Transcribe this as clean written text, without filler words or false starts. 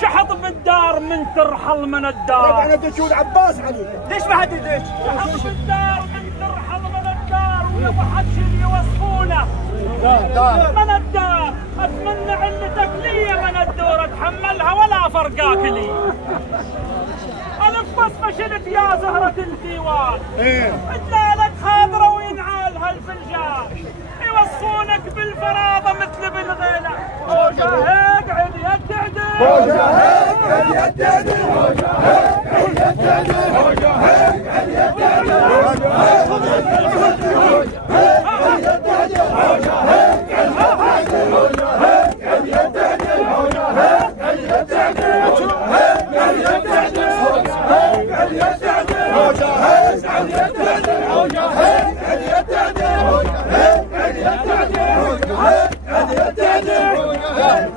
شحط بالدار من ترحل من الدار. انا دشود عباس عليك. ليش ما حد يدش؟ شحط بالدار من ترحل من الدار ويبغى حد يوصفونه. من الدار اتمنى علتك لي من الدور اتحملها ولا فرقاك لي. الف بس شلت يا زهرة الديوان. عدلالك خاضرة وينعالها الفنجان. يوصفونك بالفراضة مثل بالغيلة. هوجة هيك عد يتعدل. هوجة هيك عد يتعدل. هوجة هيك عد يتعدل. هوجة هيك عد يتعدل. هوجة هيك عد يتعدل. هوجة هيك عد يتعدل. هوجة هيك عد يتعدل. هوجة هيك عد يتعدل. هوجة هيك عد يتعدل. هوجة هيك عد يتعدل. هوجة هيك عد يتعدل. هوجة هيك عد يتعدل. هوجة هيك عد يتعدل. هوجة هيك